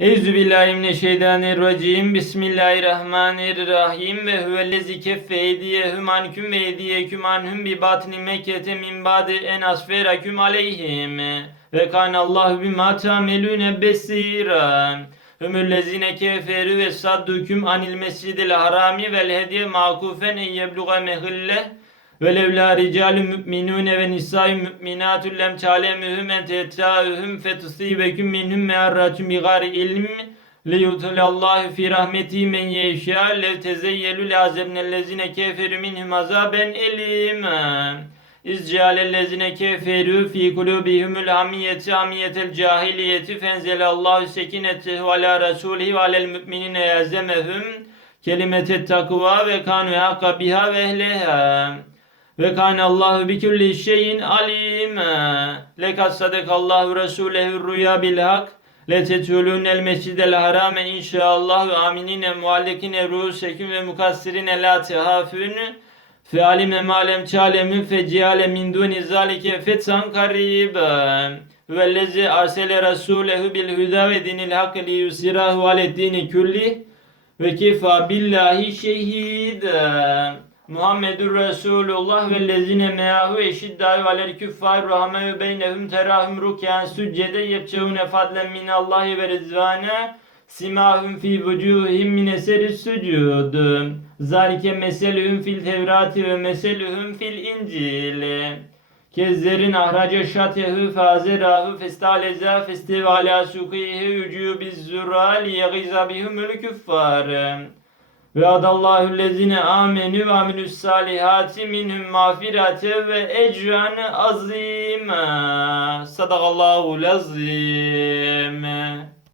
Euzubillahimineşşeytanirracim. Bismillahirrahmanirrahim. Ve huvellezi keffe eydiyehum ankum ve eydiyeküm anhum bi batni Mekke'te min ba'di en asferaküm aleyhim. Ve kânallahu bimâ ta'melûne besîrâ. Hümüllezine keferü ve sadduküm anil mescidil harami vel hediye makufen en yebluğa mehilleh. Ve levlâ ricâlü mü'minûne ve nisâ'ü mü'minâtü lem çâlemühüm en tettâühüm fetusîbeküm minhum me'arratun bi gâri ilm liyutulallahu fi rahmeti men yeşâ lev tezeyyelü lâzemnellezine keferü minhum azâben elîmâ İzcâlellezine keferü fi kulubihimul hamiyeti hamiyetel cahiliyeti fenzelallahu sekinetehu ala rasulihi ve alel müminine yazemehum kelimetet takva ve kanu hakka biha ve ehleha ve kâne Allahu bi kulli şeyin alim. Lekad sadakallahu rasulehu rüya bil hak. Letetulûnel mescidel harame inşaallah ve aminine muallekine ruhuseküm ve mukassirine la tehafün. Fe alime malem çalemü fe cihale min duni zalike fetsan kariben. Vellezi arsele rasulehu bil huda ve dinil hak li yusirahu aleddini kulli ve kefa billahi şehiden. Muhammedur Resulullah ve lezine meahu eşiddâhu alel küffâr rahmeü beynehum terahum rukyan süccede yepçevune fadlen minallahi ve rizvane simahum fi vucuhim min eseri sucud zalike meselühüm fil tevrati ve meselühüm fil incil. Kezzerin ahraca şatehu fazerahu festaleza festive ala sukihi ucu biz zurra liyegiza bihumul küffar ve adallahu lezine amenu ve aminus salihati minhum mağfirate ve ecran azime. Sadakallahu lazim.